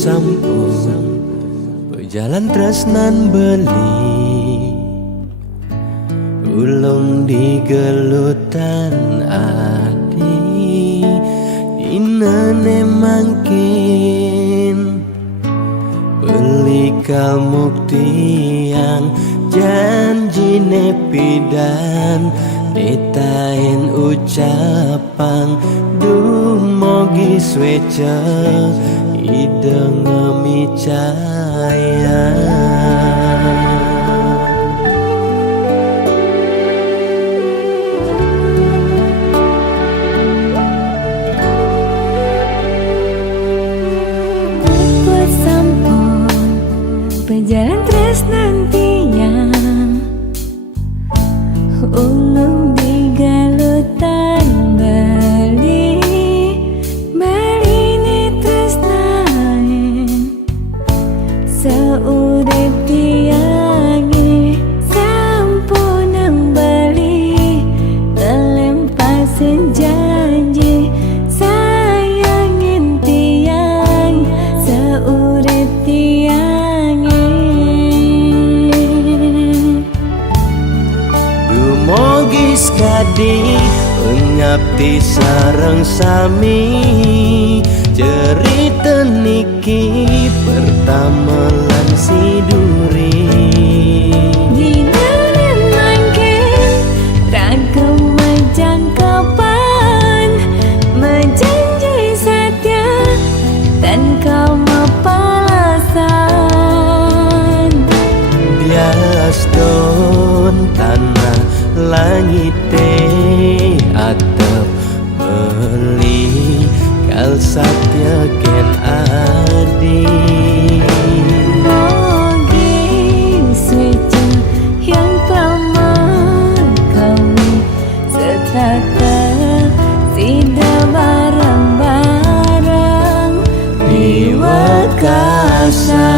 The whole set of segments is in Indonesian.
sampun berjalan tresnan beli ulung di gelutan adi dinane mangkin beli kamuktian janjine pidan ditain ucapan dumogi sweca ideng micaya buat sampun berjalan tresnan tiang ulung di galutan bali ini tresnain saurip tiangi sampunang bali telempasin janji sayangin tiang saurip tiangi dumogi skadi ngabdi sareng sami cerita niki pertama lan siduri dinane mangkin ragam majang kapan menjanji setia dan kau mapalasan bias don tanah langit atap beli kal satya ken adi mogi swece yang pramah kami setata sida bareng-bareng di wekasan.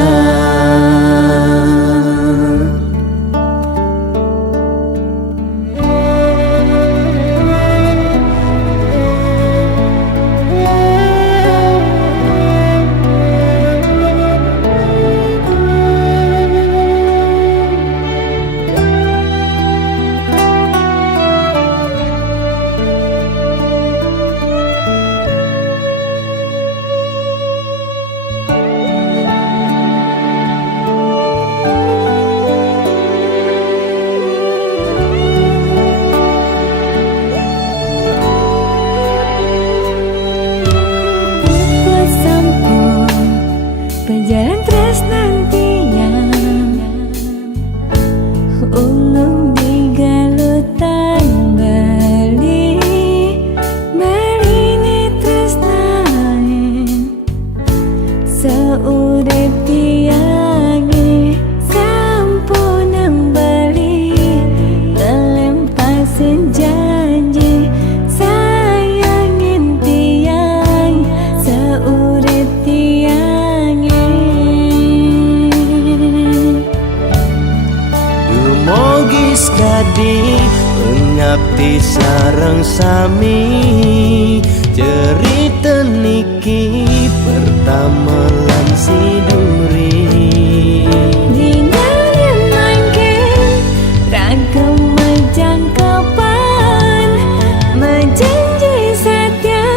Berjalan tresnan tiang ulung di galutan bali ini tresnain saurip tiangi sampunang bali telempasin janji sayangin tiang saurip tiang dumogi skadi ngabdi sareng sami cerita niki pertama lan siduri dinane mangkin ragam majang kapan menjanji setia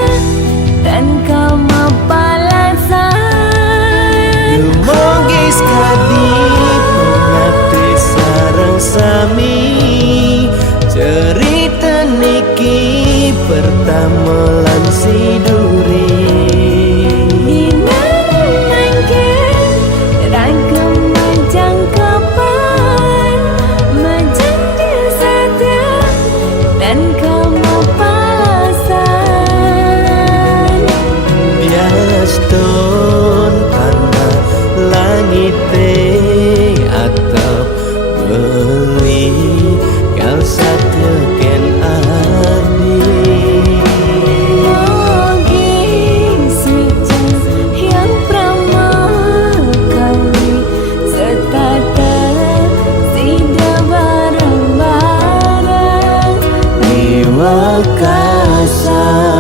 dan kau mapalasan dumogi skadi ngabdi sareng sami cerita niki pertama lan siduri dinane mangkin ragam majang kapan menjanji setia dan kau mapalasan bias ton tanah langit atap beli kal satya ken adi mogi swece yang pramah kami setata sida bareng-bareng di wekasan.